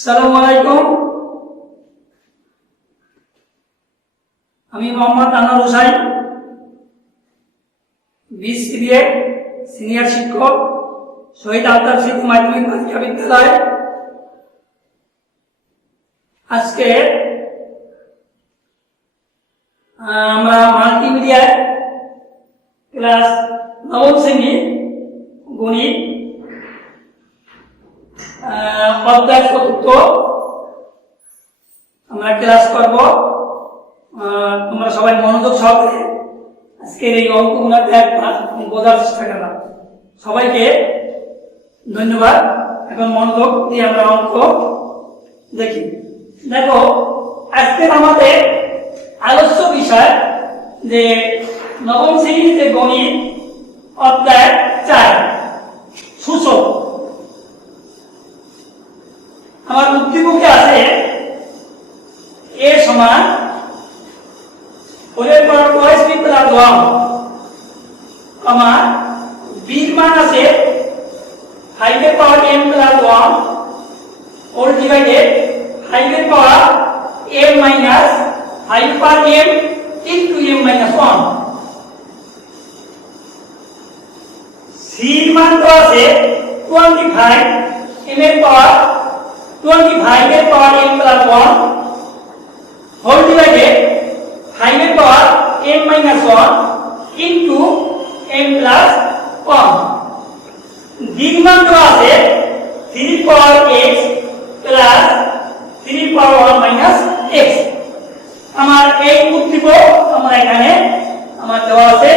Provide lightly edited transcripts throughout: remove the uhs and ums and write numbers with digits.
আসসালামু আলাইকুম। আমি মোহাম্মদ আনোয়ার হোসাইন, বিসিবিএ সিনিয়র শিক্ষক, শহীদ আলতাফ সিদ্দিকী মাধ্যমিক বালিকা বিদ্যালয়। আজকে আমরা মাল্টিমিডিয়া ক্লাস নবম শ্রেণী গণিত অধ্যায় চতুর্থ আমরা ক্লাস করব। তোমরা সবাই মনোযোগ সহকারে আজকের এই অঙ্কগুলো বোঝার চেষ্টা করলাম। সবাইকে ধন্যবাদ। এখন মনোযোগ দিয়ে আমরা অঙ্ক দেখি। দেখো, আজকে আমাদের আলোচ্য বিষয় যে নবম শ্রেণীর যে গণিত অধ্যায় 4 সূচক। আমার উদ্দীপকে আছে এ সমান হোলের পাওয়ার টোয়াইস বি প্লাস 1, বির মান আছে 5 এর power m plus 1 whole divided 5 এর পাওয়ার m মাইনাস 5 পাওয়ার m ইনটু m মাইনাস 1। সির মান তো আছে 25, m এর পাওয়ার 25 এর power m plus 1 whole divided 5 এর power m minus 1 into m plus 1। ডির মান তো আছে 3 power x plus 3 power 1 minus x। আমার এই উদ্দীপক আমরা এখানে আমার দেওয়া আছে।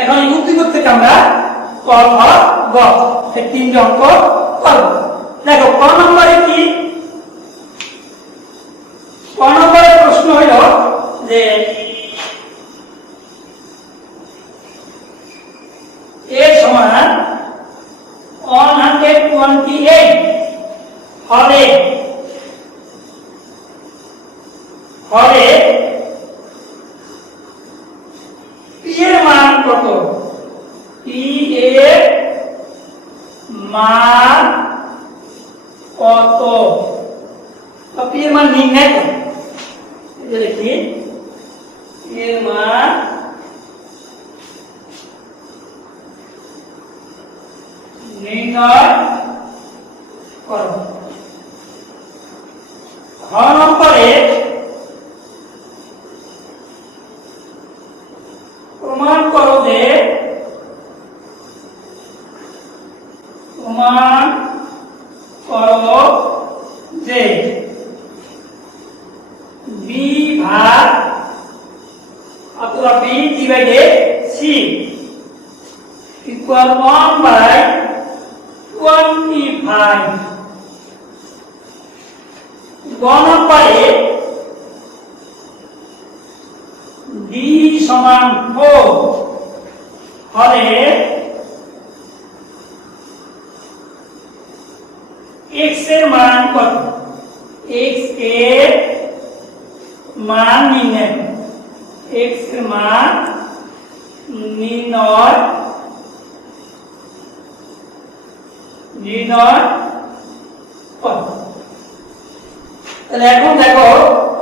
এখন এই উদ্দীপক থেকে আমরা ক খ গ এই তিনটি অঙ্ক করব। দেখো, ক নম্বরে কি? ক নম্বরের প্রশ্ন হইল যে a সমান 128 হলে p এর মান কত? p এর মান কত? p এর মান নির্ণয় করো। লিখি এর মান নির্ণয় করো। ঘ নম্বরে প্রমাণ করো যে b ভাগ অথবা b ডিভাইডেড c ইকুয়াল 1/25। গ নম্বরে d সমান 4 হলে x এর মান কত? x এর মান নির্ণয় করো। x এর মান নির্ণয় করো। তাহলে এখন দেখো,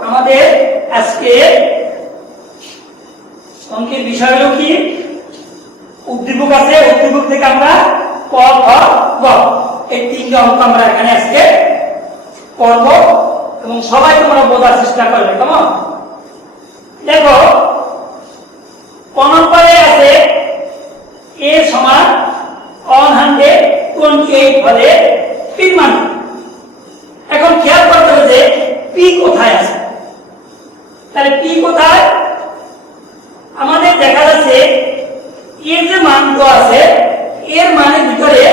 আমাদের আজকে অঙ্কের বিষয় হলো কি? উদ্দীপক আছে, উদ্দীপক থেকে আমরা ক খ গ এই তিনটি অঙ্ক আমরা এখানে আজকে করব এবং সবাই তোমরা বোঝার চেষ্টা করবে। কেমন? দেখো, ক নম্বরে আছে a সমান 128 হলে p মান। এখন খেয়াল করতে হবে যে p কোথায় আছে। তাহলে p কোথায়? আমাদের দেখা যাচ্ছে এর যে মান দেওয়া আছে এর মানের ভিতরে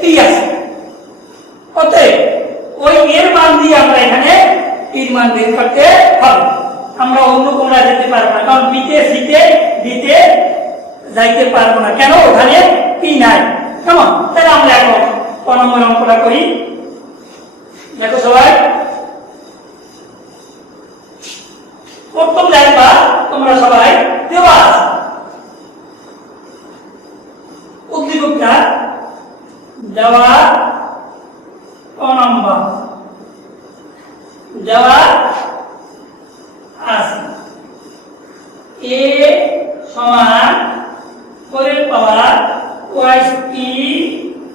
p আছে। অতএব ওই এর মান দিয়ে আমরা এখানে p মান বের করতে হবে। আমরা অন্য কোনটা যেতে পারবো না, কারণ b তে c তে d তে যাইতে পারবো না। কেন? ওখানে p নাই। কেমন? তাহলে আমরা এখন ক নম্বর অঙ্কটা করি। দেখো সবাই, প্রথম দেখবা তোমরা সবাই দেওয়া আছে উদ্দীপকটা দেওয়া ক নম্বর দেওয়া আছে a সমান 4 এর পাওয়ার twice p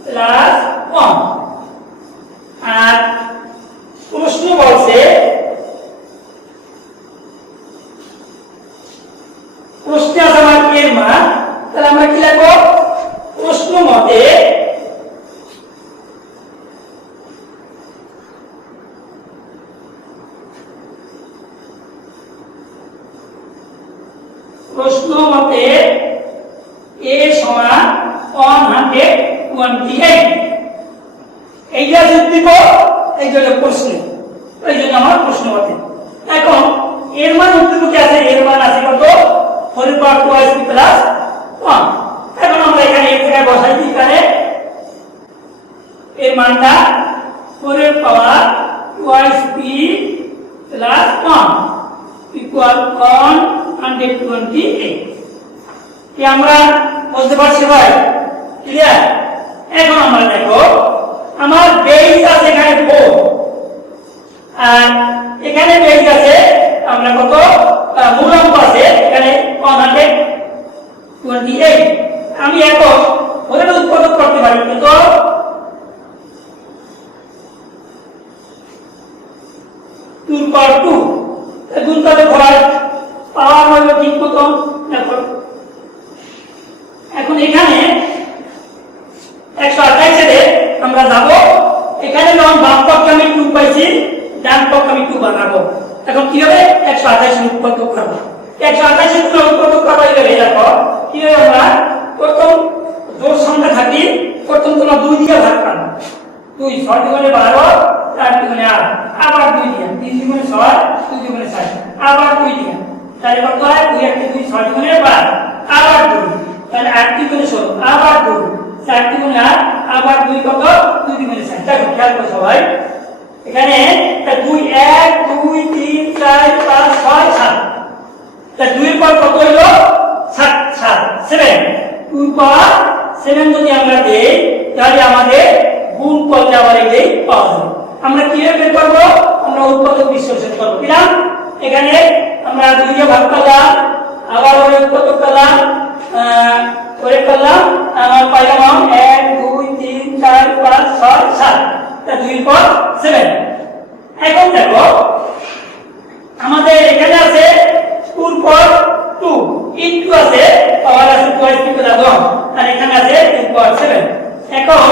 প্লাস 1 আর প্রশ্ন বলছে প্রশ্নে আছে আমার এর মান তাহলে আমরা কি লিখব প্রশ্ন মতে a সমান 128 এইটা যদি দিব এই জন্য প্রশ্ন এই জন্য আমার প্রশ্ন মতে এখন এর মান উদ্দীপকে আছে এর মান আছে কত 4 এর পাওয়ার 2 প্লাস 1 এখন আমরা এখানে এই জায়গায় বসাই দিই এখানে এর মানটা 4 এর পাওয়ার 2p প্লাস 1 ইকুয়াল 128 কি আমরা বুঝতে পারছি ভাই ক্লিয়ার এখন আমরা দেখো আমার বেস আছে এখানে 4 আর এখানে বেস আছে আমরা কত মূলাঙ্ক আছে এখানে 128 আমি এখন ওদের উৎপাদক করতে পারি কিন্তু 2 পাওয়ার 2 গুণ করতে হয় পাওয়ার হলো ঠিক মতো দেখো এখন এখানে 128 এর আমরা যাব এখানে যখন বাম পক্ষে আমি 2 পাইছি ডান পক্ষে আমি 2 বানাবো এখন কি হবে 128 এর উৎপাদক করব 128 এর উৎপাদক করব এইভাবে দেখো কি হবে আমরা প্রথম জোড় সংখ্যা থাকি প্রথম তোমরা 2 দিয়ে ভাগ করব 2 6 দুগুণে 12 4 দুগুণে 8 আবার 2 দিয়ে 3 দুগুণে 6 2 দুগুণে 7 আবার 2 দিয়ে তাহলে কত হয় 2 1 2 6 দুগুণে 12 আবার 2 তাহলে 8 দুগুণে 16 আবার 2 4 দুগুণে 8 আবার 2 কত 2 দুগুণে 7 দেখো খেয়াল করো সবাই এখানে 2 1 2 3 4 5 6 7 তা 2 এর পর কত হলো 7 7 2 পর 7 যদি আমরা দেই তাহলে আমাদের গুণ করলে আবার এই পাওয়া যাবে আমরা কিভাবে বের করব আমরা উৎপাদক বিশ্লেষণ করব কিরাম এখানে আমরা 2 দিয়ে ভাগ করলাম আবার ওই উৎপাদক করলাম করে করলাম আমার পাইলাম 1 2 3 4 5 6 7 তা 2 পর 7 এখন দেখো আমাদের এখানে আছে 2 পর 2 ইনটু আছে পাওয়ার আছে 2 কি করে দাও আর এখানে আছে 2 পর 7 এখন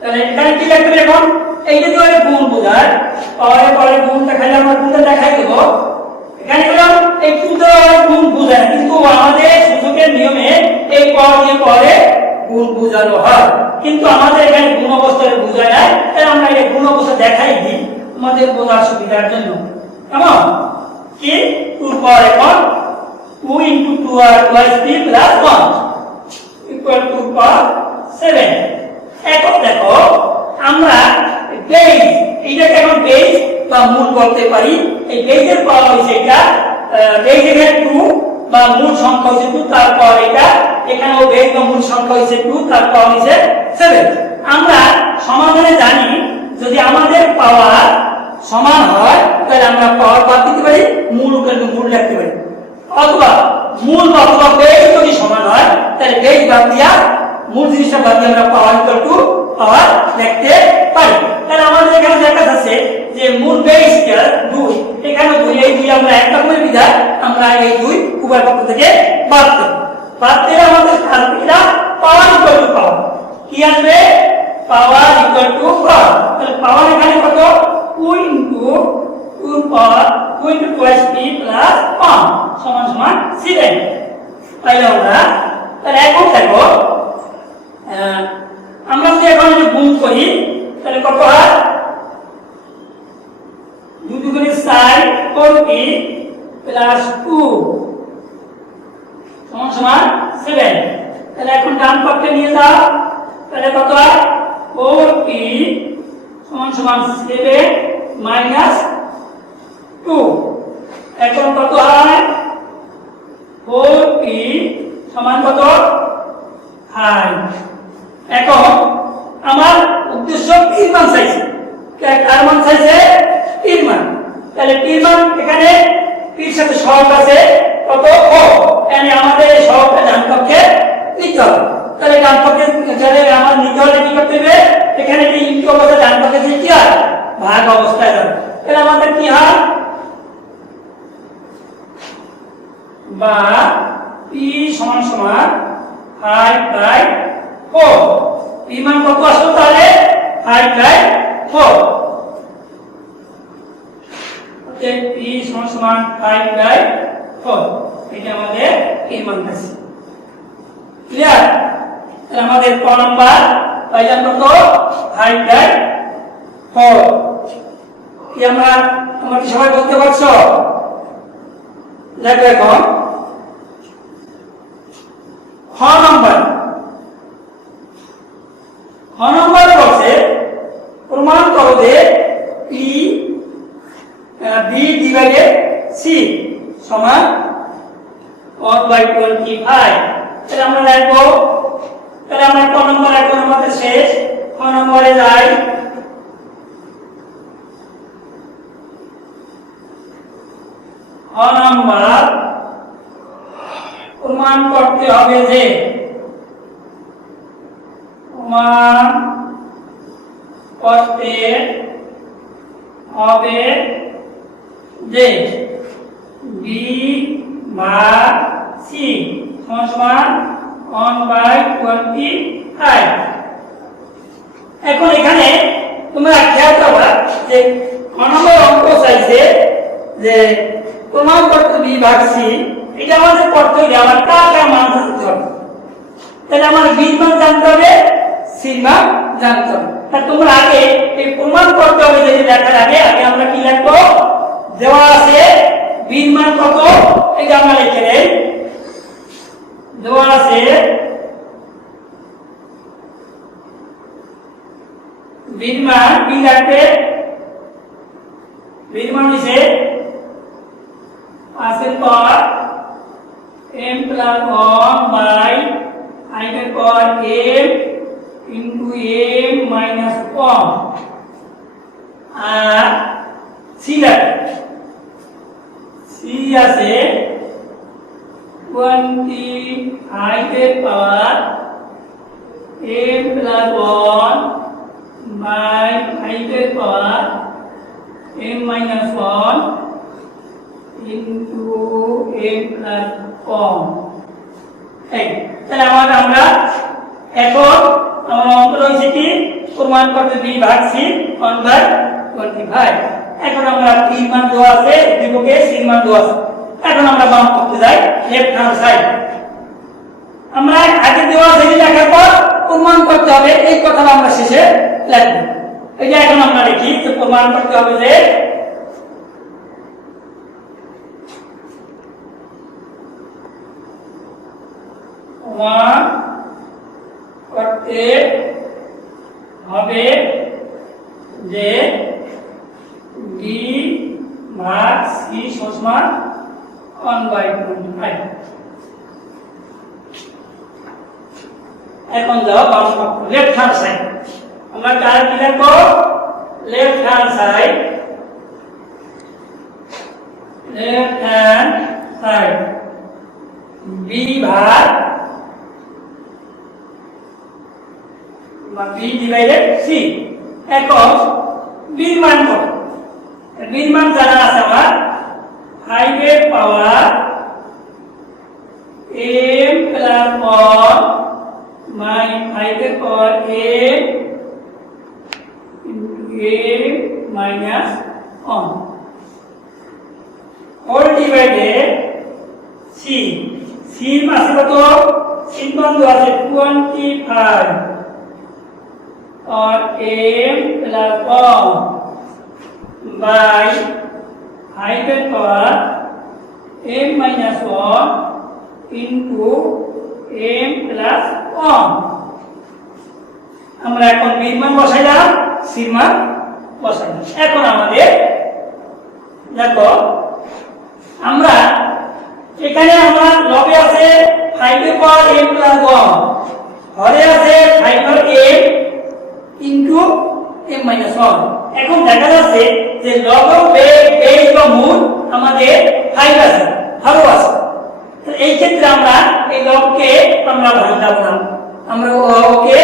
তাহলে এখানে কি লিখবে এখন এই যে দুটো গুণ বোঝায় পাওয়ারে পরে গুণ দেখাইলে আমরা গুণটা দেখাই দেব এখানে হলো এই দুটো গুণ বোঝায় কিন্তু আমাদের সূচকের নিয়মে এই পাওয়ার দিয়ে পরে গুণ বোঝানো হয় কিন্তু আমাদের এখানে গুণ অবস্থায় বোঝায় না তাই আমরা এই গুণ অবস্থা দেখাই দিই আমাদের বোঝার সুবিধার জন্য কেমন কি 2 পাওয়ার এখন 2 into 2 R 2p plus 1 equal to পাওয়ার 7 এখন দেখো আমরা বেস এইটাকে এখন বেস বা মূল বলতে পারি এই বেসের পাওয়ার হইছে এটা বেস এখানে 2 বা মূল সংখ্যা হইছে 2 তারপর এটা এখানেও বেস বা মূল সংখ্যা হইছে 2 তারপর হইছে 7 আমরা সমাধানে জানি যদি আমাদের পাওয়ার সমান হয় তাহলে আমরা পাওয়ার বাদ দিতে পারি মূল উপরে মূল লিখতে পারি অথবা মূল অথবা বেস যদি সমান হয় তাহলে বেস বাদ দিয়া মূল জিনিসটা বাদ দিয়ে আমরা পাওয়ার ইকুয়াল টু পাওয়ার লিখতে পারি তাহলে আমাদের এখানে দেখা যাচ্ছে যে মূল বেসটা 2 এখানে 2 এই 2 আমরা একটা করে বিধায় আমরা এই 2 উভয় পক্ষ থেকে বাদ দেব বাদ দিলে আমাদের আসবে পাওয়ার ইকুয়াল টু পাওয়ার কি আসবে পাওয়ার ইকুয়াল টু পাওয়ার তাহলে পাওয়ার এখানে কত 2 into 2 পাওয়ার 2 into 2p plus 1 সমান সমান 7 তাইলে আমরা তাহলে এখন দেখো আমরা যদি এখন গুণ করি তাহলে কত হয় 2 দুগুণে 4 4p প্লাস 2 সমান সমান 7 তাহলে এখন ডান পক্ষে নিয়ে যাও তাহলে কত হয় 4p সমান সমান 7 মাইনাস 2 এখন কত হয় 4p সমান কত 5 এখন আমার উদ্দেশ্য টির মান চাইছে, কার মান চাইছে? টির মান। তাহলে টির মান এখানে টির সাথে সহগ আছে কত? ও। মানে আমাদের এই সহগটা ডান পক্ষে নিতে হবে। তাহলে ডান পক্ষে গেলে আমার নিতে হলে কি করতে হবে? এখানে যে ইনটু অবস্থা ডান পক্ষে যে কি হয়? ভাগ অবস্থায় যাবে। তাহলে আমাদের কি হয়? বা পি সমান সমান 5/4। পি মান কত আসলো তাহলে? 5/4। ওকে, পি সমান সমান 5/4। এটা আমাদের পি মান আছে। ক্লিয়ার? তাহলে আমাদের ক নাম্বার পাইলাম কত? 5/4। কি আমরা কি সবাই বলতে পারছো? দেখো এখন খ নম্বরে বলছে প্রমাণ করো যে পি বি ডিভাইডেড সি সমান 1/25। তাহলে আমরা লিখবো, তাহলে আমরা ক নম্বর এখন আমাদের শেষ। খ নম্বরে যাই। খ নম্বর প্রমাণ করতে হবে যে প্রমাণ করতে হবে যে বি ভাগ সি সমান 1/25। এখন এখানে তোমরা খেয়াল করবা যে খ নম্বর অঙ্ক চাইছে যে প্রমাণ করতে বি ভাগ সি। এটা আমাদের করতে হলে আমার কার মান জানতে হবে। তাহলে আমার বি মান জানতে হবে, সি মান জানতে হবে। তা তোমরা আগে এই প্রমাণ করতে হবে যদি লেখার আগে আমরা কি লিখবো? দেওয়া আছে বি মান কত, এটা আমরা লিখে নেই। দেওয়া আছে বি মান, বি লিখবে, বি মান হইছে 5/m + 1/5/m into m minus 1 আর সি আছে 25/m + 1/5/m minus 1 into m plus 1। তাহলে আমরা এখন আমার অঙ্ক রয়েছে কি? প্রমাণ করতে বি ভাগ সি 1/25। এখন আমরা পি মান দেওয়া আছে, বিপক্ষে সি মান দেওয়া আছে। এখন আমরা বাম পক্ষে যাই, লেফট হ্যান্ড সাইড। আমরা আগে দেওয়া আছে লেখার পর প্রমাণ করতে হবে, এই কথাটা আমরা শেষে লিখব। এটা এখন আমরা লিখি যে প্রমাণ করতে হবে যে প্রমাণ করতে হবে যে বি ভাগ সি সমান 1/25। এখন যাও বাম পক্ষ, লেফট হ্যান্ড সাইড। আমরা কার কি লিখবো? Left hand side, left hand side B ভাগ বি ডিভাইডেড সি। এখন বি মান কত? বি মান জানা আছে আমার 5/m + 1/5/m into m minus 1 all divided c। c আছে কত? c মান দেওয়া আছে 25 or m plus 1 by 5/m minus 1 into m plus 1। আমরা এখন b মান বসাইলাম, c মান বসাইলাম। এখন আমাদের দেখো আমরা এখানে আমার লবে আছে 5/m plus 1, হরে আছে 5/m ইনটু m মাইনাস 1। এখন দেখা যাচ্ছে যে লগ বেস বা মূল আমাদের 5 আছে, ভালো আছে। তো এই ক্ষেত্রে আমরা এই লগকে আমরা ভাঙাবো না, আমরা ওকে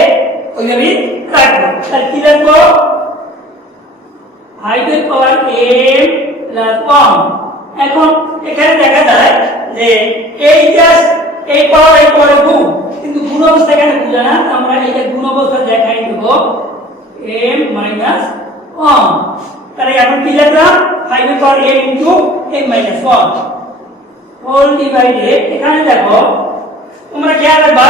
ওইভাবেই রাখবো। তাহলে কি লিখবো? 5 এর পাওয়ার m প্লাস 1। এখন এখানে দেখা যায় যে এই জাস্ট এই পাওয়ার এই পাওয়ার গুণ, কিন্তু গুণ অবস্থা এখানে বুঝে না, আমরা এটা গুণ অবস্থা দেখাই দেব m মাইনাস 1। তাহলে এখন কি লিখলাম? 5 এর power m into m minus 1 whole divided. এখানে দেখো তোমরা খেয়াল রাখবা,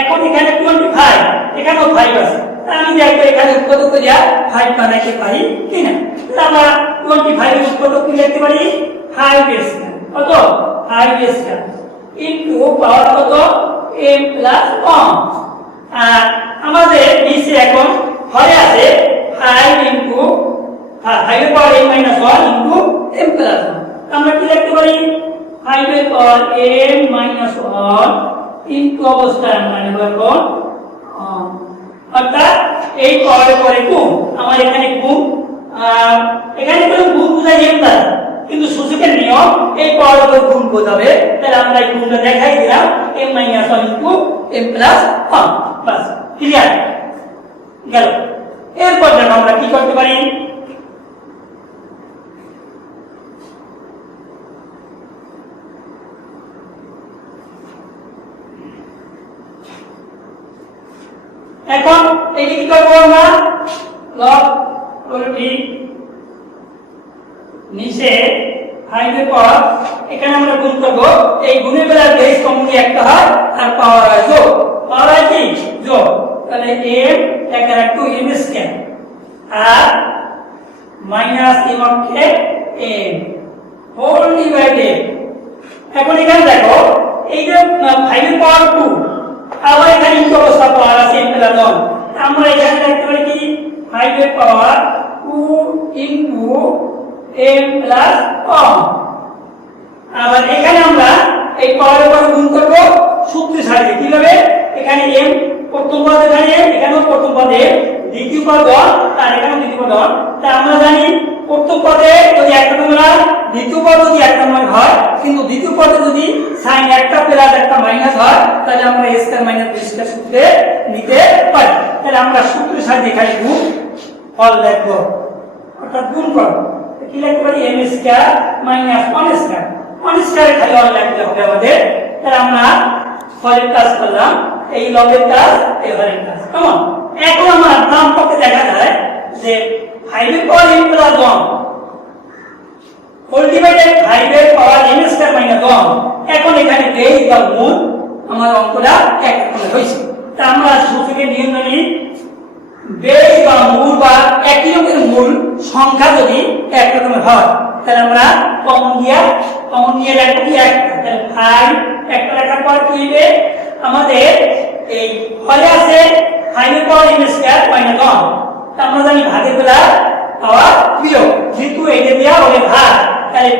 এখন এখানে 25, এখানেও 5 আছে। আমি দেখবো এখানে উৎপাদক করিয়া 5 বানাইতে পারি কিনা। আমরা 25 এর উৎপাদক কি লিখতে পারি? 5 এর স্কয়ার, কত? 5 এর স্কয়ার ইনটু পাওয়ার কত? m plus 1। আর আমাদের নিচে এখন হরে আছে 5 ইনটু 5 এর power m minus 1 into m plus 1। আমরা কি লিখতে পারি? 5 এর পাওয়ার m মাইনাস 1 ইনটু অবস্থায় আমরা নেব এখন, অর্থাৎ এই পাওয়ারের পরে গুণ, আমার এখানে গুণ, এখানে কোনো গুণ বোঝাই না, কিন্তু সূচকের নিয়ম এই পাওয়ারের উপর গুণ বোঝাবে। তাহলে আমরা এই গুণটা দেখাই দিলাম m minus 1 into m plus 1। বাস, ক্লিয়ার গেল। এরপর দেখো আমরা কি করতে পারি? এখন এই কি করব? আমরা লগ করবি নিচে 5 এর পর এখানে আমরা গুণ করব। এই গুণের বেলা বেস কমনলি একটা হয় আর পাওয়ার হয় যোগ, পাওয়ার হয় কি? যোগ। তাহলে m এখানে 2m স্কয়ার আর minus m of k m whole divided. এখন এখানে দেখো এই যে 5 এর পাওয়ার 2, আবার এখানে কি অবস্থা? পাওয়ার আছে m প্লাস 1। আমরা এখানে লিখতে পারি কি? 5 এর পাওয়ার 2 ইনটু m প্লাস 1। আবার এখানে আমরা এই পাওয়ারের পরে গুণ করব সূত্রের সাহায্যে। কিভাবে? এখানে m প্রথম পদে জানি, এখানেও প্রথম পদে দ্বিতীয় পদ আর এখানেও দ্বিতীয় পদ। তা আমরা জানি প্রথম পদে যদি একটা নম্বর হয়, দ্বিতীয় পদ যদি একটা নম্বর হয়, কিন্তু দ্বিতীয় পদে যদি সাইন একটা প্লাস একটা মাইনাস হয়, তাহলে আমরা a square minus b square সূত্রে নিতে পারি। তাহলে আমরা সূত্রের সাহায্যে এখানে গুণ ফল লিখব, অর্থাৎ গুণ করব। কি লিখতে পারি? m square minus 1 square, 1 square খালি 1 লিখতে হবে আমাদের। তাহলে আমরা ফলের কাজ করলাম, এই লগের কাজ, এই হরের কাজ। কেমন? এখন আমার নাম পক্ষে দেখা যায় যে 5 এর power m plus 1 whole divided 5 এর পাওয়ার m স্কয়ার মাইনাস 1। এখন এখানে বেস বা মূল আমার অঙ্কটা এক রকমের হয়েছে। তা আমরা সূত্রের নিয়ম জানি, বেস বা মূল বা একই রকমের মূল সংখ্যা যদি এক রকমের হয়, তাহলে আমরা কমন দিয়ে রাখবো কি? একটা। তাহলে 5 একটা রাখার পর কি হবে? আমাদের এই হরে আছে 5 এর পাওয়ার m স্কয়ার মাইনাস 1। তা আমরা জানি ভাগের বেলা পাওয়ার বিয়োগ, যেহেতু এটা দেওয়া হবে ভাগ, তাহলে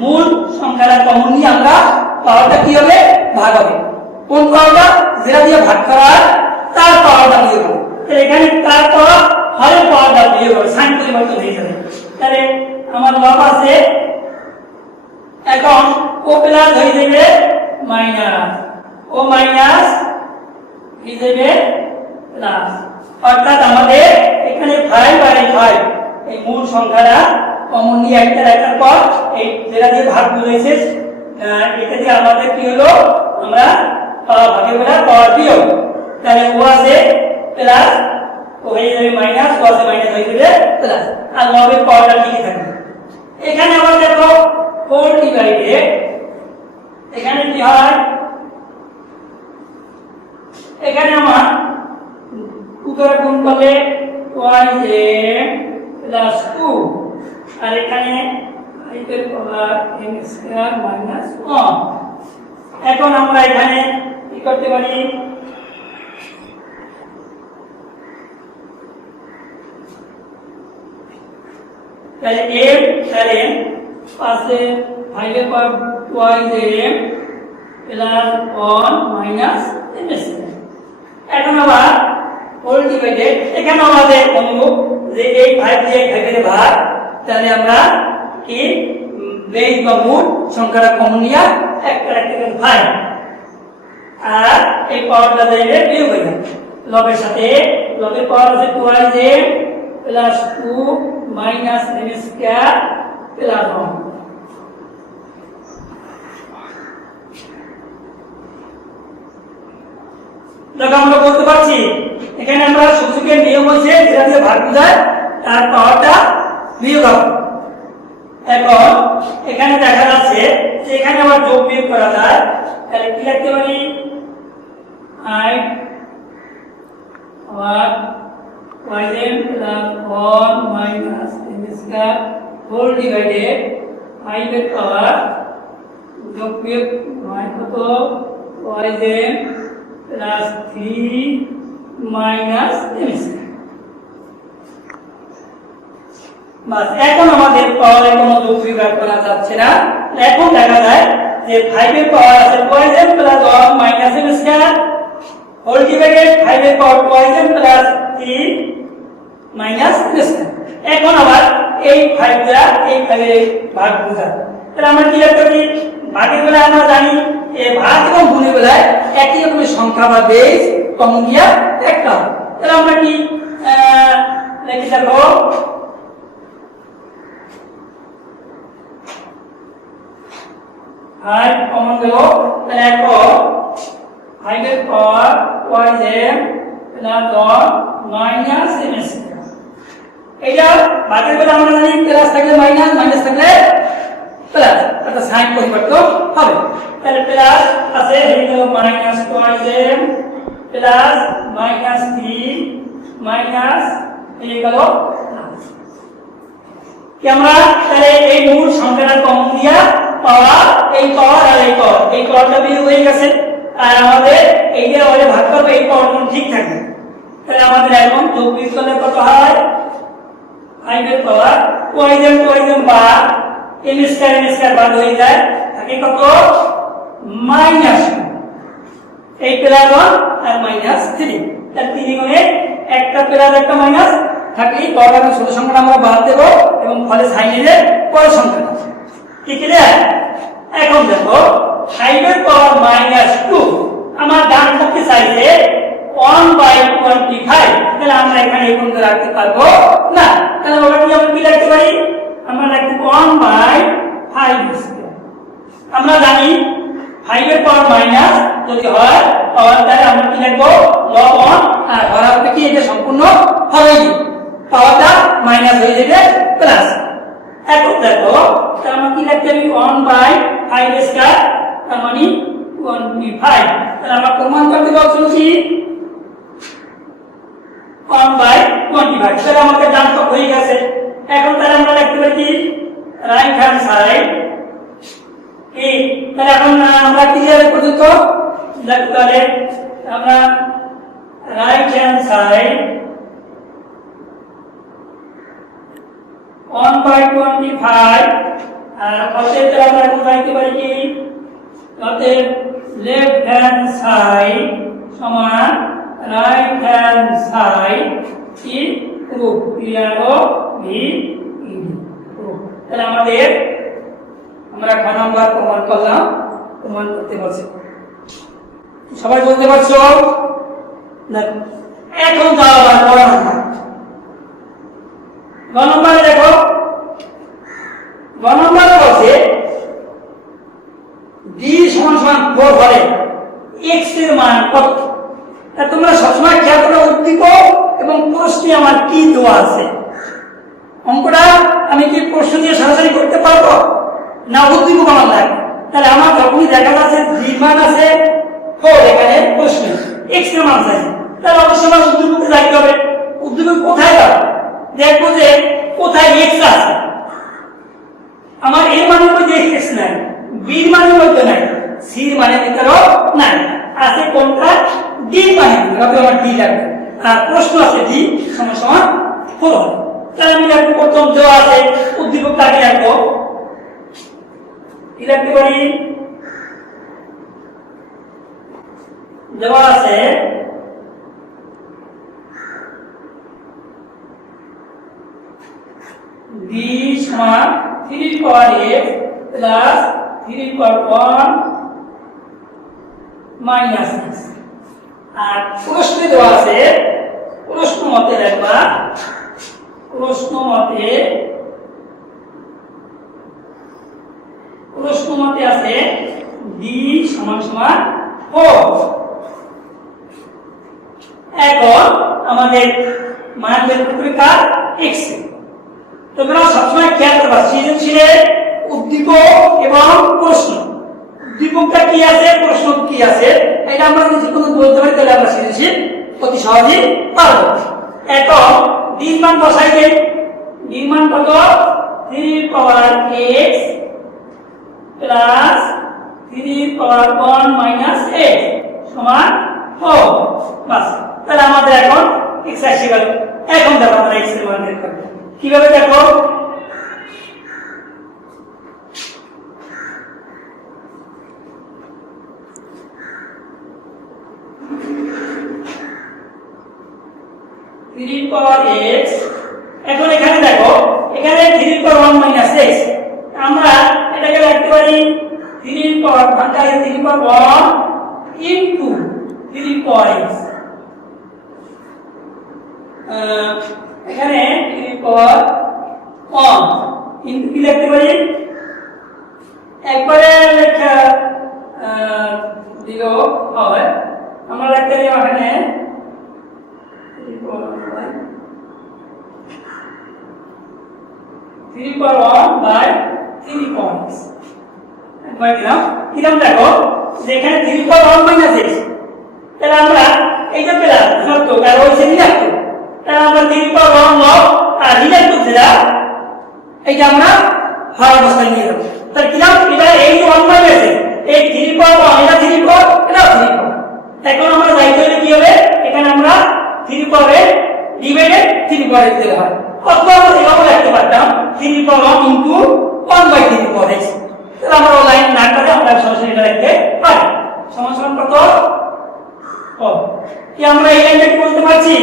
মূল সংখ্যাটা কমন নিয়ে আমরা পাওয়ারটা কি হবে? ভাগ হবে। কোন পাওয়ারটা? যেটা দিয়ে ভাগ করা হয় তার পাওয়ারটা বিয়োগ হবে। তাহলে এখানে তার পাওয়ার হরের পাওয়ারটা বিয়োগ হবে, সাইন পরিবর্তন হয়ে যাবে। তাহলে আমার লব আছে, এখন ও প্লাস হয়ে যাবে মাইনাস, ও মাইনাস হয়ে যাবে প্লাস, অর্থাৎ আমাদের এখানে 5 আর 5 এই মূল সংখ্যাটা কমন নিয়ে একটা রাখার পর এই যেটা দিয়ে ভাগ বুঝাইছে, এটা দিয়ে আমাদের কি হলো? আমরা ভাগের বেলা পাওয়ার বিয়োগ। তাহলে ও আছে প্লাস, ও হয়ে যাবে মাইনাস, ও আছে মাইনাস হয়ে যাবে প্লাস, আর লবের পাওয়ারটা ঠিকই থাকবে। এখানে আবার দেখো হোল ডিভাইডেড, এখানে কি হয়? এখানে আমার 2 দ্বারা গুণ করলে m প্লাস 2, আর এখানে 5 এর পাওয়ার m স্কয়ার মাইনাস 1। এখন আমরা এখানে কি করতে পারি? তাহলে m আর m পাশে 5 এর পাওয়ার 2m plus 1 minus m square. এখন আবার হোল ডিভাইডেড এখানে আমাদের অনুরূপ যে এই 5 দিয়ে 5 এর ভাগ তাহলে আমরা কি বেস বা মূল সংখ্যাটা কমন নিয়া একটা রাখতে 5 আর এই পাওয়ারটা দিলে বিয়োগ হয়ে যাবে লবের সাথে লবের পাওয়ার আছে 2m plus 2 minus m square plus 1 দেখো আমরা বলতে পারছি এখানে আমরা সূচকের নিয়ম হচ্ছে যেটা দিয়ে ভাগ বোঝায় তার পাওয়ারটা বিয়োগ হবে এখন এখানে দেখা যাচ্ছে যে এখানে আবার যোগ বিয়োগ করা যায় তাহলে কি লিখতে পারি I or y plus 1 minus m square whole divided 5 এর পাওয়ার যোগ বিয়োগ হয় কত y plus 3 minus m square বাস এখন আমাদের পাওয়ারে কোনো যোগ বিয়োগ করা যাচ্ছে না এখন দেখা যায় যে 5 এর পাওয়ার আছে y plus 1 minus m square whole divided 5 এর পাওয়ার 2m plus 3 minus this এখন আবার এই 5 দ্বারা এই 5 এর ভাগ বোঝায় তাহলে আমরা কি লিখতে পারি ভাগের বেলায় আমরা জানি এই ভাগ এবং গুণের বেলায় একই রকমের সংখ্যা বা বেস কমন নিয়া একটা তাহলে আমরা কি লিখে দেখো আর কমন গেল তাহলে এখন 5 এর পাওয়ার y plus 1 minus m square এটা ভাগের বেলা আমরা জানি প্লাস থাকলে মাইনাস মাইনাস থাকলে প্লাস অর্থাৎ সাইন পরিবর্তন হবে তাহলে প্লাস আছে এই হলো minus y plus minus 3 minus এই গেল কি আমরা তাহলে এই মূল সংখ্যাটা কমন দিয়া পাওয়ার এই পাওয়ার আর এই পাওয়ারটা বিয়োগ হয়ে গেছে আর আমাদের এইটা ওরে ভাগ করবে এই পাওয়ারটা ঠিক থাকবে তাহলে আমাদের এখন যোগ বিয়োগ করলে কত হয় 5 এর পাওয়ার y বা m স্কয়ার বাদ হয়ে যায় থাকে কত মাইনাস এই প্লাস 1 আর মাইনাস 3 তার 3 গুণে একটা প্লাস একটা মাইনাস থাকলেই বড় এবং ছোট সংখ্যাটা আমরা বাদ দেব এবং ফলে সাইনের বড় সংখ্যাটা ঠিক আছে এখন দেখো 5 এর পাওয়ার মাইনাস 2 আমার ডান পক্ষে চাইছে 1/25 তাহলে আমরা এখানে এই গুণটা রাখতে পারবো না তাহলে আমরা কি লিখতে পারি আমরা লিখতে 1/5 স্কয়ার আমরা জানি 5 এর পাওয়ার মাইনাস যদি হয় পাওয়ার তাহলে আমরা কি লিখব log 1 আর হরাতে কি এটা সম্পূর্ণ হবে পাওয়ারটা মাইনাস হয়ে যাবে প্লাস এখন দেখো তাহলে আমরা কি লিখতে পারি 1/5 স্কয়ার তার মানে 1/5 তাহলে আমরা প্রমাণ করতে বলছি কি 1/25 তাহলে আমাদের ডান পক্ষ হয়ে গেছে এখন তাহলে আমরা লিখতে পারি কি রাইট হ্যান্ড সাইড কি তাহলে এখন আমরা ক্লিয়ার পর্যন্ত লিখতে পারি আমরা রাইট হ্যান্ড সাইড 1/25 আর অতএব আমরা এখন লিখতে পারি কি অতএব লেফট হ্যান্ড সাইড সমান রাইট হ্যান্ড সাইড কি প্রুফ ইয়ারো ভি ই তাহলে আমাদের আমরা খ নাম্বার প্রমাণ করলাম প্রমাণ করতে পারছি সবাই বলতে পারছো দেখো এখন যাও আবার বড় নাম্বার গ নম্বরে দেখো গ নম্বরে বলছে d সমান 4 হলে x এর মান কত তোমরা সবসময় খেয়াল করো উদ্দীপক এবং প্রশ্নে আমার কি দেওয়া আছে অঙ্কটা আমি কি প্রশ্ন দিয়ে সরাসরি করতে পারবো না উদ্দীপক আমার লাগে তাহলে আমার যখনই দেখা যাচ্ছে d মান আছে 4 এখানে প্রশ্ন x এর মান আছে তাহলে অবশ্যই আমার উদ্দীপকে যাইতে হবে উদ্দীপক কোথায় যাবে দেখবো যে কোথায় x আছে আমার এর মানের মধ্যে x নাই b এর মানের মধ্যে নাই c এর মানের ভিতরেও নাই আছে কোনটা d মানের ভিতরে আমার d লাগবে আর প্রশ্ন আছে d সমান 4 তাহলে আমি লিখব প্রথম দেওয়া আছে উদ্দীপক লাগে রাখবো কি লিখতে পারি দেওয়া আছে 3 power x plus 3 power 1 minus x। আর প্রশ্নে দেওয়া আছে, প্রশ্ন মতে দেখবা, প্রশ্ন মতে আছে d সমান সমান 4। এখন আমাদের মান বের করতে কার x। তোমরা সবসময় খেয়াল করবা সৃজনশীলের উদ্দীপক এবং প্রশ্ন, উদ্দীপকটা কি আছে প্রশ্ন কি আছে এটা আমরা যদি কোনো বলতে পারি তাহলে আমরা সৃজনশীল অতি সহজেই পারবো। এখন d মান বসাই দেই, d মান কত 3 power x plus 3 power 1 minus x সমান 4। বাস, তাহলে আমাদের এখন x আসে গেল। এখন দেখো আমরা x এর মান বের করব কিভাবে, দেখো x। এখন এখানে দেখো এখানে 3 পাওয়ার 1 মাইনাস x, আমরা এটাকে লিখতে পারি 3 পাওয়ার 1 ইনটু 3 পাওয়ার x। এখানে 3 পাওয়ার 1 ইনটু কি লিখতে পারি, একবারে লেখা দিও হয়, আমরা লিখতে পারি এখানে 3 পাওয়ার 1 বাই 3 পাওয়ার x। একবার দিলাম, কিরকম দেখো যে এখানে 3 পাওয়ার 1 মাইনাস x, তাহলে আমরা এই যে পেলাম ধনাত্মক আর ওই যে ঋণাত্মক, তাহলে আমরা 3 পাওয়ার 1 লব আর ঋণাত্মক যেটা এইটা আমরা হর অবস্থায় নিয়ে যাবো। তাহলে কিরকম এটা এই যে 1 মাইনাস x, এই 3 পাওয়ার 1 এটা 3 পাওয়ার এটা 3 পাওয়ার। এখন আমরা যাইতে হলে কি হবে, এখানে আমরা 3 পাওয়ারে ডিভাইডেড 3 পাওয়ারে দিতে হয়, অথবা আমরা এভাবে লিখতে পারতাম 3 power 1 into 1 by 3 power x। তাহলে আমরা লাইন না করে আমরা সরাসরি এটা লিখতে পারি সমান সমান কত ও কি আমরা এই লাইনটা কি বলতে পারছি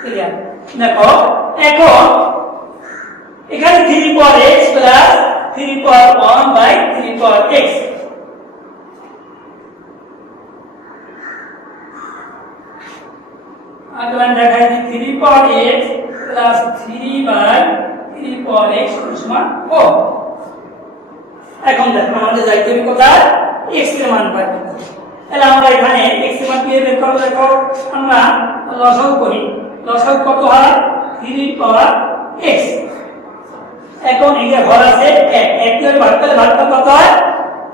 ক্লিয়ার। দেখো এখন এখানে 3 power x plus 3 power 1 by 3 power x। আগলান দেখাই যে 3 power x plus 3 by 3 power x সমান 4। এখন দেখো আমাদের যাইতে হবে কোথায় x এর মান বের করতে। তাহলে আমরা এখানে x এর মান কিভাবে বের করব, দেখো আমরা লসাগু করি, লসাগু কত হয় 3 পাওয়ার x। এখন এই যে ঘর আছে 1 1 দিয়ে ভাগ করলে ভাগটা কত হয়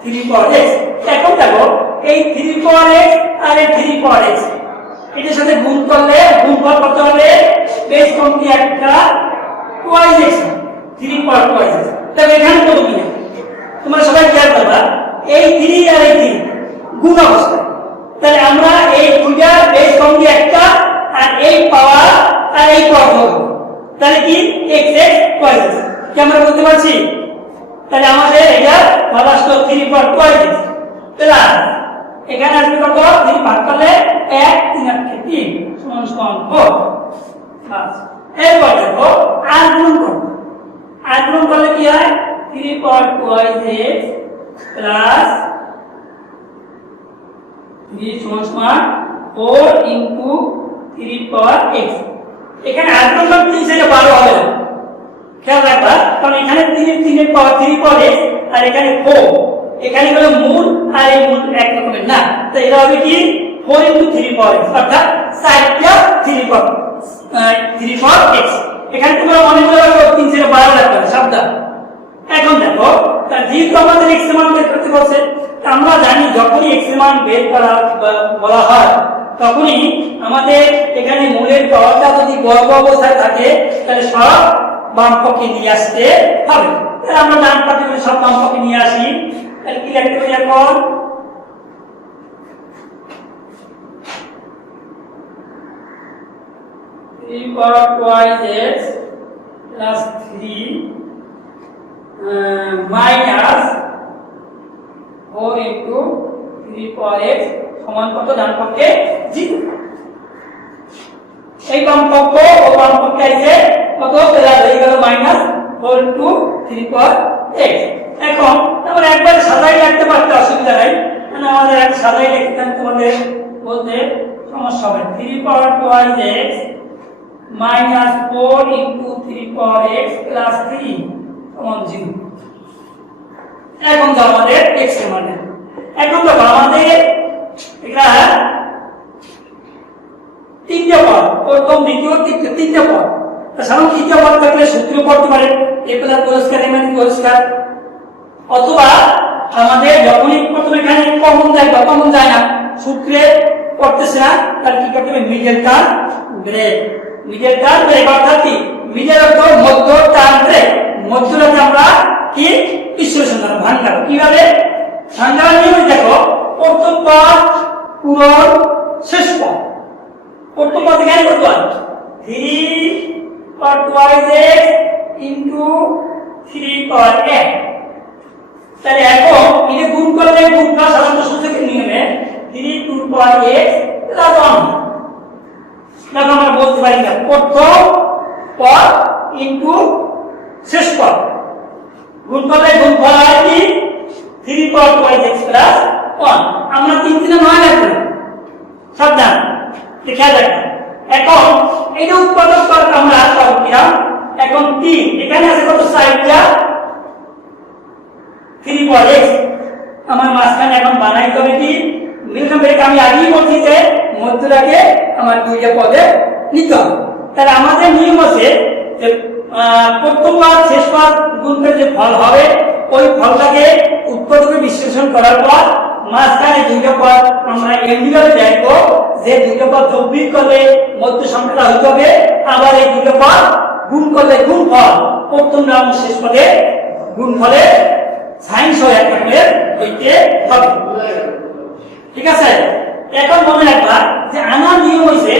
3 পাওয়ার x। এখন দেখো এই 3 পাওয়ার x আর এই 3 পাওয়ার x এটার সাথে গুণ করলে গুণফল কত হবে, বেস কোনটি একটা twice x 3 power twice x। তাহলে এখানে কত কি তোমরা সবাই খেয়াল করবা, এই 3 আর এই 3 গুণ অবস্থা, তাহলে আমরা এই দুইটা বেস কোনটি একটা আর এই পাওয়ার আর এই পাওয়ার করব, তাহলে কি x x টুয়াইস x কি আমরা বলতে পারছি। তাহলে আমাদের এটা plus 3 power twice x plus এখানে আসবে কত 3 ভাগ করলে 1 3 আর 3 সমান সমান 4। বাস, এরপর দেখো আর গুণ করব, আর গুণ করলে কি হয় 3 পাওয়ার টুয়াইস x প্লাস 3 সমান সমান 4 ইনটু 3 পাওয়ার x। এখানে আর গুণ করলে 3 সেটা 12 হবে না, খেয়াল রাখবা, কারণ এখানে 3 এর পাওয়ার 3 পাওয়ার x আর এখানে 4, এখানে হলো মূল আর এই মূল এক রকমের না, তো এটা হবে কি 4 ইনটু 3 পাওয়ার x অর্থাৎ 4টা 3 পাওয়ার x। এখানে তোমরা মনে করে রাখো 3 × 12 লাগবে সাবধান। এখন দেখো যেহেতু আমাদের x এর মান বের করতে বলছে, আমরা জানি যখনই x এর মান বের করা বলা হয় তখনই আমাদের এখানে মূলের পাওয়ারটা যদি বর্গ অবস্থায় থাকে তাহলে সব বাম পক্ষে নিয়ে আসতে হবে। তাহলে আমরা ডান পক্ষে সব বাম পক্ষে নিয়ে আসি, তাহলে কি লিখতে পারি এখন 3 power twice x plus 3 minus 4 into 3 power x সমান কত ডান পক্ষে 0। এই বাম পক্ষ ও বাম পক্ষে আছে কত প্লাস হয়ে গেল -4 হোল টু 3 পাওয়ার x। এখন আমরা একবার সাজাই লিখতে পারতে অসুবিধা নাই, মানে আমাদের এক সাজাই লিখতে তোমাদের বলতে সমস্যা হবে। 3 পাওয়ার 2x minus 4 into 3 power x plus 3 সমান 0। এখন তো আমাদের x এর মান, এখন তো আমাদের এটা তিনটা পদ, প্রথম দ্বিতীয় তৃতীয় তিনটা পদ। সাধারণত তৃতীয় পদ থাকলে সূত্র পড়তে পারে a plus b square a minus b square, অথবা আমাদের যখনই প্রথমে এখানে কমন যায় না, সূত্রে পড়তেছে না, তাহলে কি করতে হবে middle term break. Middle term break অর্থাৎ কি মিডল অর্থ মধ্য টার্ম ব্রেক, মধ্যটাকে আমরা কি বিশ্লেষণ করব ভাঙাবো। কিভাবে ভাঙার নিয়ম দেখো, প্রথম পদ পূরণ শেষ পদ। প্রথম পদ এখানে কত হয় 3 or twice x into 3 power x। তাহলে এখন এটা গুণ করলে গুণফল সাধারণত সূত্রের নিয়মে 3 2 power x প্লাস 1। দেখো আমরা বলতে পারি না প্রথম পদ ইনটু শেষ পদ, গুণফলে গুণফল হয় কি 3 power twice x প্লাস 1। আমরা 3 3 9 রাখবো, সাবধান লেখা যাবে। এখন এই যে উৎপাদক পদ আমরা পাবো কিরাম, এখন 3 এখানে আছে কত 4টা 3 power x, আমার মাঝখানে এখন বানাইতে হবে কি মিলকাম ব্রেক। আমি আগেই বলছি যে মধ্যটাকে আমার দুইটা পদে নিতে হবে। তাহলে আমাদের নিয়ম আছে যে প্রথম পদ শেষ পদ গুণ করে যে ফল হবে ওই ফলটাকে উৎপাদকে বিশ্লেষণ করার পর মাঝখানে দুইটা পদ আমরা এমনিভাবে দেখবো যে দুইটা পদ যোগ বিয়োগ করলে মধ্য সংখ্যাটা হইতে হবে, আবার এই দুইটা পদ গুণ করলে গুণফল প্রথম এবং শেষ পদে গুণফলে সাইন সহ একটা করে হইতে হবে। ঠিক আছে, এখন মনে রাখবা যে আমার নিয়ম হইছে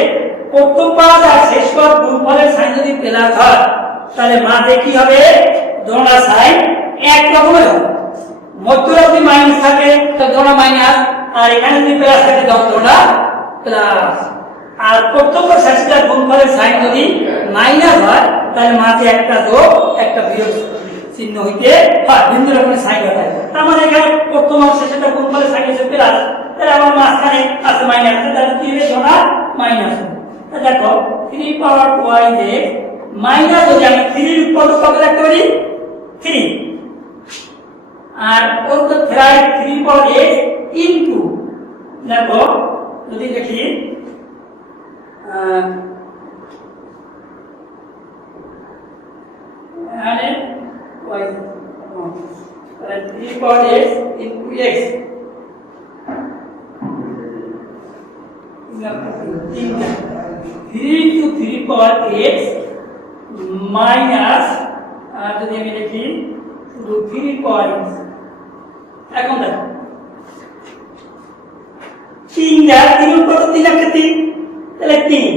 প্রথম পদ আর শেষ পদ গুণফলের সাইন যদি প্লাস হয় তাহলে মাঝে কি হবে দোনোটা সাইন এক রকমের হবে। মধ্যটা যদি মাইনাস থাকে তাহলে দোনোটা মাইনাস, আর এখানে যদি প্লাস থাকে দোনোটা প্লাস। আর প্রথম পদ শেষ পদ গুণফলের সাইন যদি মাইনাস হয় তাহলে মাঝে একটা যোগ একটা বিয়োগ চিহ্ন হইতে হয়, ভিন্ন রকমের সাইন হয়। তার মানে এখানে প্রথম আর শেষেরটা গুণফলের সাইন হচ্ছে প্লাস, তাহলে আমার মাঝখানে আছে মাইনাস, তাহলে কি হবে দোনোটা মাইনাস। দেখো 3 পাওয়ার twice x মাইনাস যদি আমি 3 এর উৎপাদক কত রাখতে পারি 3, আর অর্থ 3 পাওয়ার x ইনটু দেখো যদি দেখি মানে y তাহলে 3 power x into x 3 into 3 power x minus যদি আমি লিখি শুধু 3 power x। এখন দেখো 3 উপর 3 একটা 3 তাহলে 3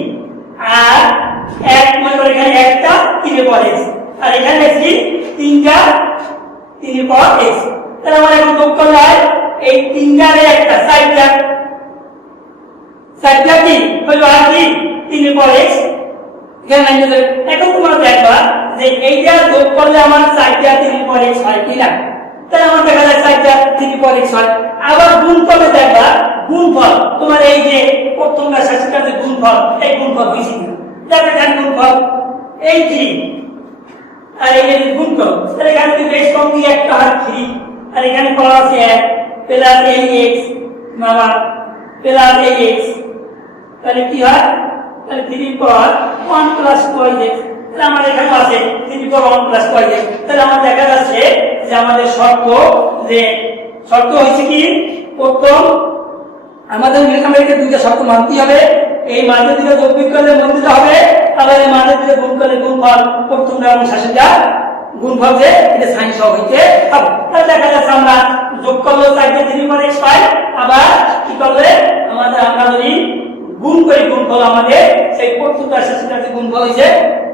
আর 1 মানে এখানে একটা 3 power x, আর এখানে লিখি 3টা 3 power x। তাহলে আমার এখন যোগ করলে হয় এই 3টারে একটা 4টা কি হলো আর কি 3 পর x। এখন তোমরা দেখবা যে এইটা যোগ করলে আমার 4টা 3 পর x হয় কি না, তাহলে আমার দেখা যায় 4টা 3 পর x হয়। আবার গুণ করলে দেখবা গুণফল তোমার এই যে প্রথমটা শেষটা যে গুণফল এই গুণফল হইছে না, দেখো এখানে গুণফল এই 3 আর এই গুণ করো, তাহলে এখানে যদি বেশ কম দিয়ে একটা হয় 3 আর এখানে পাওয়া আছে 1 প্লাস এই x বাবা প্লাস এই x, তাহলে কি হয় তাহলে 3 পাওয়ার 1 প্লাস twice x। তাহলে আমার এখানে আছে 3 পাওয়ার 1 প্লাস twice x। তাহলে আমার দেখা যাচ্ছে যে আমাদের শর্ত হয়েছে কি প্রথম আমাদের মিলকাম ব্রেকের দুইটা শর্ত মানতে হবে, এই মাঝে দুটো যোগ বিয়োগ করলে মধ্যটা হবে, আবার এই মাঝে দুটো গুণ করলে গুণফল প্রথম এবং শেষেরটা গুণফল যে এটা সাইন সহ হইতে হবে। তাহলে দেখা যাচ্ছে আমরা যোগ করলে 4টা 3 পর x পাই, আবার কি করলে আমাদের আমরা যদি গুণ করি গুণফল আমাদের সেই প্রথমটা শেষেরটা যে গুণফল হইছে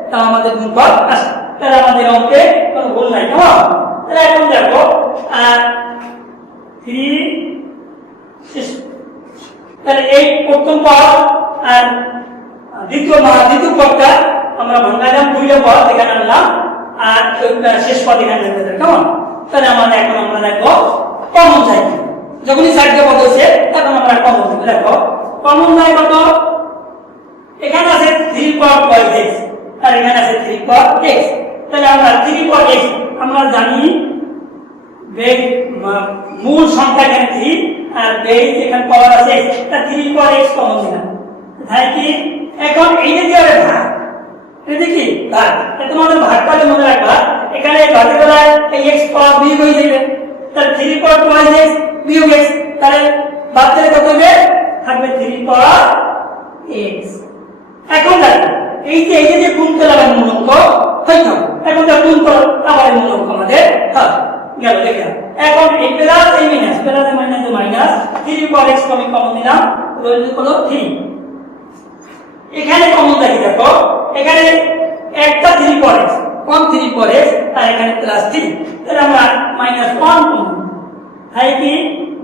তা আমাদের গুণফল আসে। তাহলে আমাদের অঙ্কে কোনো ভুল নাই। কেমন? তাহলে এখন দেখো 3 তাহলে এই প্রথম পদ আর দ্বিতীয় পদটা আমরা ভাঙালাম, দুইটা পদ এখানে আনলাম আর শেষ পদ এখানে লিখতে হবে, কেমন? তাহলে আমরা এখন আমরা দেখো কমন যায় কি, যখনই সাইডে পদ হচ্ছে এখন আমরা কমন দেব। দেখো কমন যায় কত, এখানে আছে 3 পদ x আর এখানে আছে 3 পদ x, তাহলে আমরা 3 পদ x আমরা জানি মূল সংখ্যা এখানে 3 আর বেস এখানে পাওয়ার আছে x, তা 3 পদ x কমন দিলাম, তাই কি এখন এই যে হবে ভাগ, এই যে কি ভাগ, তোমাদের ভাগটা মনে রাখবা, এখানে ভাগের বেলায় এই x পাওয়ার বিয়োগ হয়ে যাবে, তাহলে 3 পাওয়ার x বিয়োগ x, তাহলে বাদ দিলে কত হবে, থাকবে 3 পাওয়ার x। এখন দেখো এই যে গুণ করলাম মূলক হইতো, এখন যা গুণ করো আবার মূলক আমাদের হ্যাঁ গেল দেখো। এখন এই প্লাস এই minus, plus minus minus 3 power x common দিলাম, রইল হলো 3। এখানে কমন দেখো, এখানে একটা 3 পাওয়ার x কম 3 পাওয়ার x আর এখানে প্লাস 3, তাহলে আমরা -1 কমন, তাই কি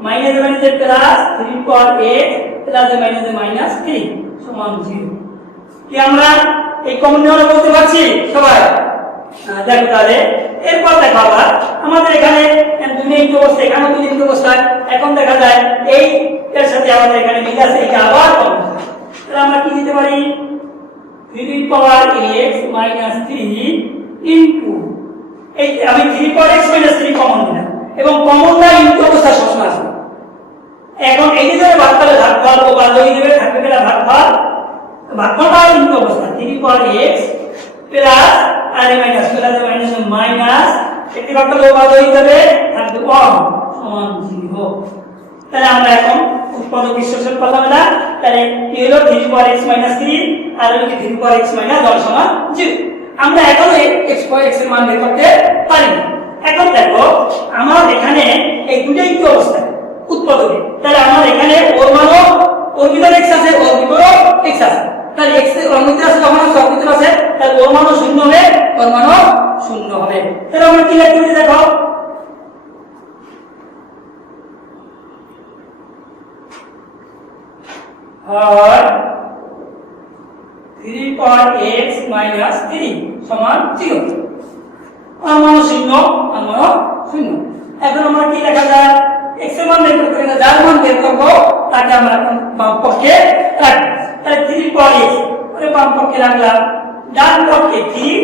minus minus plus 3 power x plus minus 3 সমান 0। কি আমরা এই কমন নেওয়া বলতে পারছি সবাই? দেখো তাহলে এরপর দেখো আবার আমাদের এখানে দুই অবস্থা, এখানে দুই অবস্থা, এখন দেখা যায় এই এর সাথে আমাদের এখানে মিল আছে, এটা আবার কমন, তাহলে আমরা কি দিতে পারি 3 পাওয়ার x মাইনাস 3 ইনটু এই আমি 3 পাওয়ার x মাইনাস 3 কমন দিলাম এবং কমনটা ইনটু অবস্থা সবসময় আসবে। এখন এই যে ভাগফল ভাগফল ও বাদ হয়ে যাবে, থাকবে কেন ভাগফল, ভাগফলটা ইনটু অবস্থা 3 পাওয়ার x প্লাস আর মাইনাস প্লাস মাইনাস একটি ভাগফল ও বাদ হয়ে যাবে, থাকবে 1 সমান 0। তাহলে আমরা এখন উৎপাদক বিশ্লেষণ করলাম না, তাহলে কি হলো 3 পাওয়ার x মাইনাস 3 আর হলো 3 পাওয়ার x মাইনাস 1 সমান 0। আমরা এখন x পাওয়ার x এর মান বের করতে পারি। এখন দেখো আমার এখানে এই দুটোই কি অবস্থা উৎপাদকে, তাহলে আমার এখানে ওর মানও ওর ভিতরে x আছে, ওর ভিতরে x আছে, তাহলে x এর ওর ভিতরে আছে যখন ওর ভিতরে আছে, তাহলে ওর মানও 0 হবে, ওর মানও 0 হবে। তাহলে আমরা কি লিখতে পারি দেখো, और 3 पावर x माइनस 3 समान 0 और मानो 0 और मानो 0। এখন আমরা কি লেখা যায় x এর মান বের করতে গেলে যার মান বের করব তাকে আমরা বাম পক্ষে রাখব, তাহলে 3 পাওয়ার x ওরে বাম পক্ষে রাখলাম, ডান পক্ষে 3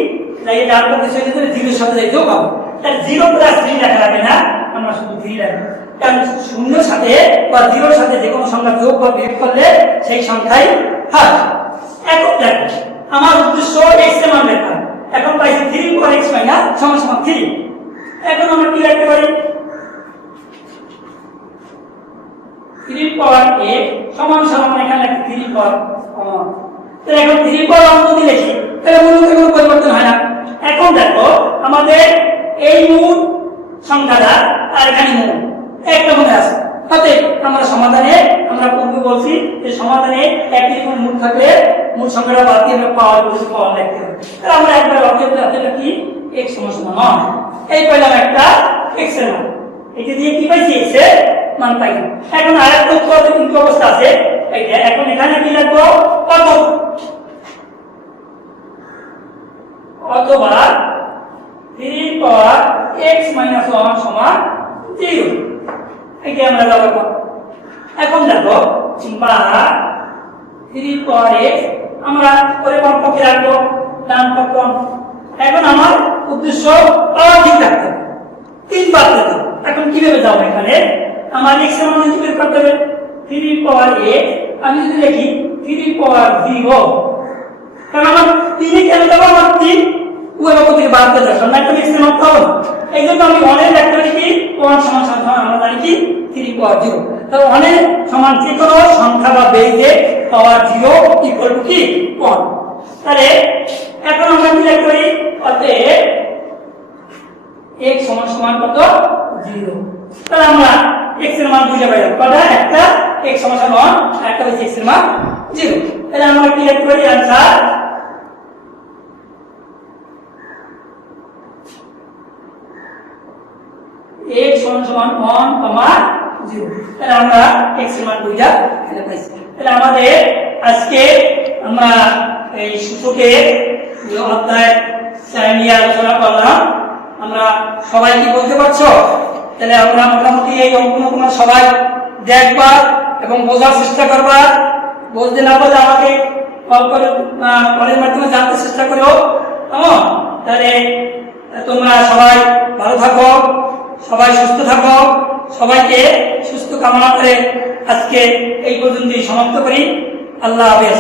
তাই ডান পক্ষে চলে গেলে 0 এর সাথে যোগ হবে, তাহলে 0 প্লাস 3 লেখা লাগে না, আমরা শুধু 3 রাখব, কারণ শূন্যের সাথে বা 0 এর সাথে যে কোনো সংখ্যা যোগ বা বিয়োগ করলে সেই সংখ্যাই হয়। এখন দেখো আমার উদ্দেশ্য x এর মান বের করা, এখন পাইছি 3 পাওয়ার x মাইনাস সমান সমান 3। এখন আমরা কি লিখতে পারি 3 পাওয়ার x সমান সমান এখানে লিখি 3 পাওয়ার কমন, তাহলে এখন 3 পাওয়ার অঙ্ক দিয়ে লিখি, তাহলে মূলত কোনো পরিবর্তন হয় না। এখন দেখো আমাদের এই মূল সংখ্যাটা আর এখানে মূল একটা মনে আছে, অতএব আমরা সমাধানে আমরা পূর্বে বলছি যে সমাধানে একই রকম মূল থাকলে মূল সংখ্যাটা বাদ দিয়ে আমরা পাওয়ার বসে পাওয়ার লিখতে হবে, তাহলে আমরা একবার অবজেক্ট কি x সমান সমান 1 এই পেলাম একটা x এর মান, এটা দিয়ে কি পাইছি x এর মান পাইলাম। এখন আরেকটা উৎপাদক কিন্তু অবস্থা আছে এইটা, এখন এখানে কি লিখবো অথবা 3 পাওয়ার x মাইনাস 1 সমান 0 এইটা আমরা লিখব। এখন দেখো বা 3 পাওয়ার x আমরা পরে বাম পক্ষে রাখবো, ডান পক্ষ। এখন আমার উদ্দেশ্য পাওয়ার ঠিক রাখতে হবে, 3 বার দিতে হবে। এখন কিভাবে যাব, এখানে আমার x এর মান বের করতে হবে 3 পাওয়ার x, আমি যদি লিখি 3 পাওয়ার 0, কারণ আমার 3 কেন দেব, আমার 3 ওই রকম থেকে বাদ দিতে হবে না, একটা x এর মান পাবো না, এইজন্য আমি 1 এর ভেক্টর লিখি 1 সমান সমান আমরা জানি কি 3 পাওয়ার 0, তাহলে 1 এর সমান যে কোনো সংখ্যা বা বেজে পাওয়ার 0 ইকুয়াল টু কি 1। তাহলে এখন আমরা কি লিখতে পারি অতএব x সমান সমান কত 0, তাহলে আমরা x এর মান বুঝে পাইলাম কটা, একটা x সমান সমান 1 একটা হচ্ছে x এর মান 0। তাহলে আমরা কি লিখতে পারি आंसर x সমান সমান 1, 0। তাহলে আমরা x এর মান বুঝা এখানে পাইছি। তাহলে আমাদের আজকে আমরা এই সূচকের যে অধ্যায় নিয়ে আলোচনা করলাম। আমরা সবাই কি বলতে পারছো? তাহলে আমরা মোটামুটি এই অঙ্কগুলো তোমরা সবাই দেখবা এবং বোঝার চেষ্টা করবা। বুঝতে না পারলে আমাকে কল করে কলের মাধ্যমে জানতে চেষ্টা করো। তাহলে তোমরা সবাই ভালো থাকো, সবাই সুস্থ থাকো। সবাইকে সুস্থ কামনা করে আজকে এই পর্যন্তই সমাপ্ত করি। আল্লাহ হাফেজ।